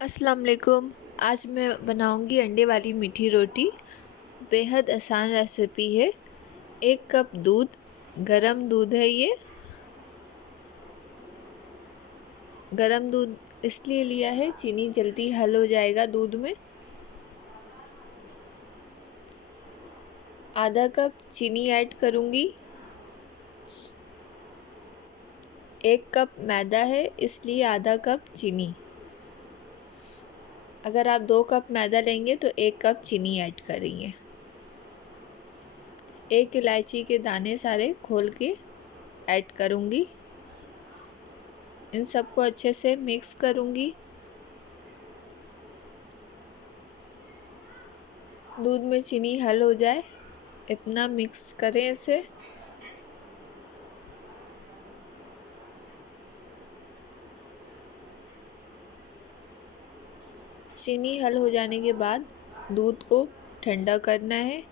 अस्सलाम वालेकुम। आज मैं बनाऊंगी अंडे वाली मीठी रोटी। बेहद आसान रेसिपी है। 1 कप दूध, गरम दूध है ये। गरम दूध इसलिए लिया है, चीनी जल्दी हल हो जाएगा दूध में। आधा कप चीनी ऐड करूंगी। 1 कप मैदा है, इसलिए आधा कप चीनी। अगर आप 2 कप मैदा लेंगे तो 1 कप चीनी ऐड करेंगे। 1 इलायची के दाने सारे खोल के ऐड करूंगी। इन सबको अच्छे से मिक्स करूंगी। दूध में चीनी हल हो जाए इतना मिक्स करें इसे। चीनी हल हो जाने के बाद दूध को ठंडा करना है।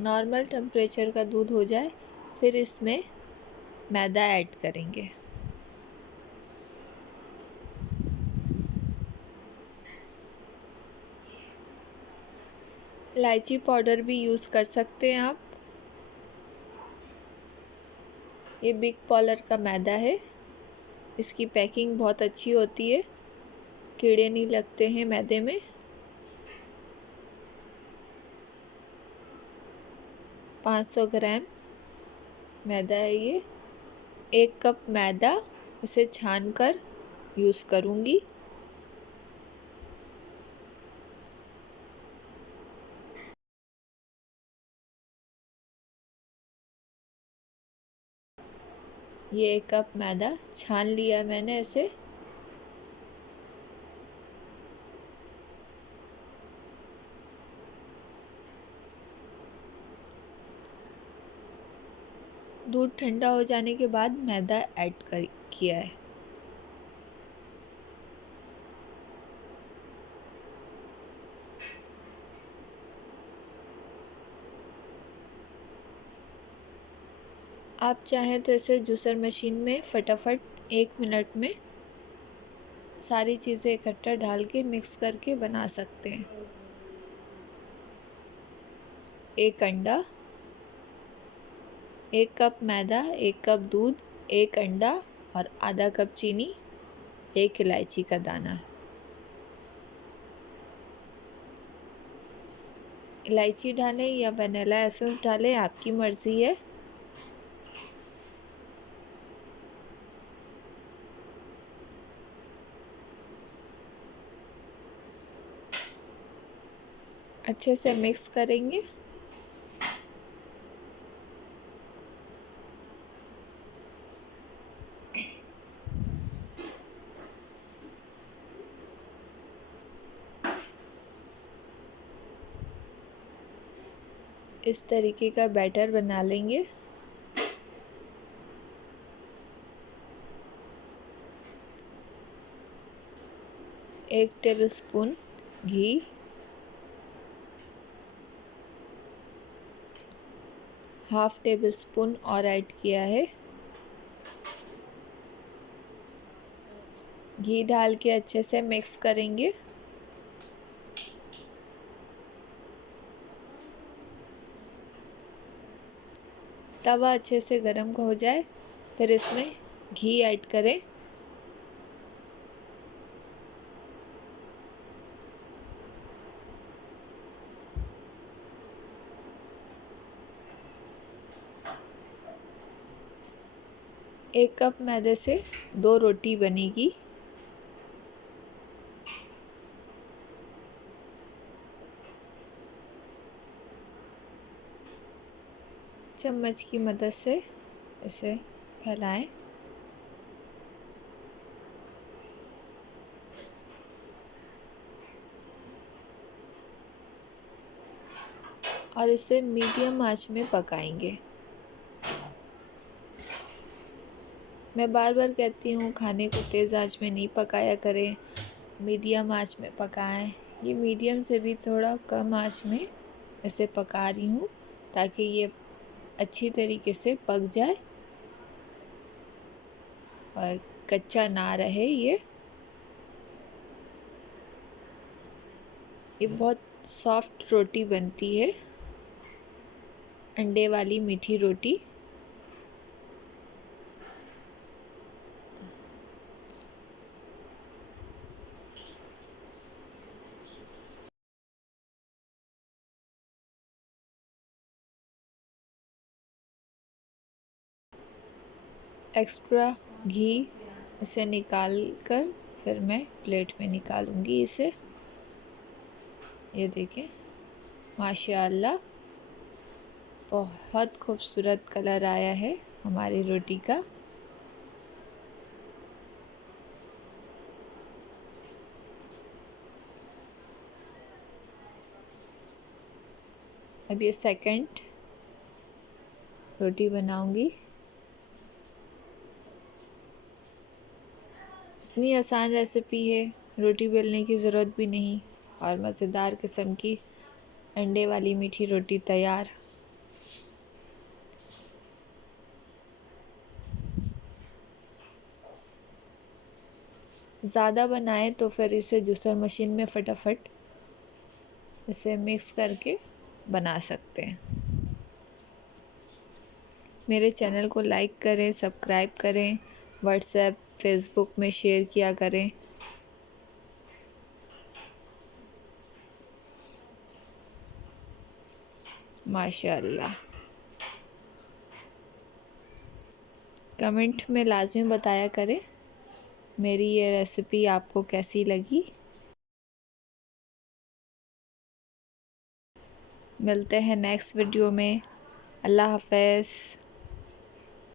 नॉर्मल टेम्परेचर का दूध हो जाए फिर इसमें मैदा ऐड करेंगे। इलायची पाउडर भी यूज़ कर सकते हैं आप। ये बिग पॉलर का मैदा है। इसकी पैकिंग बहुत अच्छी होती है, कीड़े नहीं लगते हैं मैदे में। 500 ग्राम मैदा है ये। 1 कप मैदा, इसे छान कर यूज़ करूँगी। ये 1 कप मैदा छान लिया मैंने इसे। दूध ठंडा हो जाने के बाद मैदा ऐड कर किया है। आप चाहें तो इसे जूसर मशीन में फटाफट 1 मिनट में सारी चीज़ें इकट्ठा डाल के मिक्स करके बना सकते हैं। 1 अंडा, 1 कप मैदा, 1 कप दूध, 1 अंडा और आधा कप चीनी, 1 इलायची का दाना। इलायची डालें या वनीला एसेंस डालें, आपकी मर्ज़ी है। अच्छे से मिक्स करेंगे। इस तरीके का बैटर बना लेंगे। एक टेबलस्पून घी, हाफ टेबल स्पून और ऐड किया है। घी डाल के अच्छे से मिक्स करेंगे। तवा अच्छे से गर्म हो जाए फिर इसमें घी ऐड करें। एक कप मैदे से 2 रोटी बनेगी। चम्मच की मदद से इसे फैलाएं। और इसे मीडियम आंच में पकाएंगे। मैं बार बार कहती हूँ खाने को तेज़ आंच में नहीं पकाया करें, मीडियम आंच में पकाएं। ये मीडियम से भी थोड़ा कम आंच में इसे पका रही हूँ ताकि ये अच्छी तरीके से पक जाए और कच्चा ना रहे। ये बहुत सॉफ्ट रोटी बनती है, अंडे वाली मीठी रोटी। एक्स्ट्रा घी इसे निकाल कर फिर मैं प्लेट में निकालूंगी इसे। ये देखें, माशाअल्लाह बहुत खूबसूरत कलर आया है हमारी रोटी का। अब ये सेकंड रोटी बनाऊंगी। इतनी आसान रेसिपी है, रोटी बेलने की ज़रूरत भी नहीं और मज़ेदार किस्म की अंडे वाली मीठी रोटी तैयार। ज़्यादा बनाए तो फिर इसे जूसर मशीन में फटाफट इसे मिक्स करके बना सकते हैं। मेरे चैनल को लाइक करें, सब्सक्राइब करें, व्हाट्सएप फेसबुक में शेयर किया करें। माशाअल्लाह। कमेंट में लाजमी बताया करें मेरी ये रेसिपी आपको कैसी लगी। मिलते हैं नेक्स्ट वीडियो में। अल्लाह हाफ़िज़।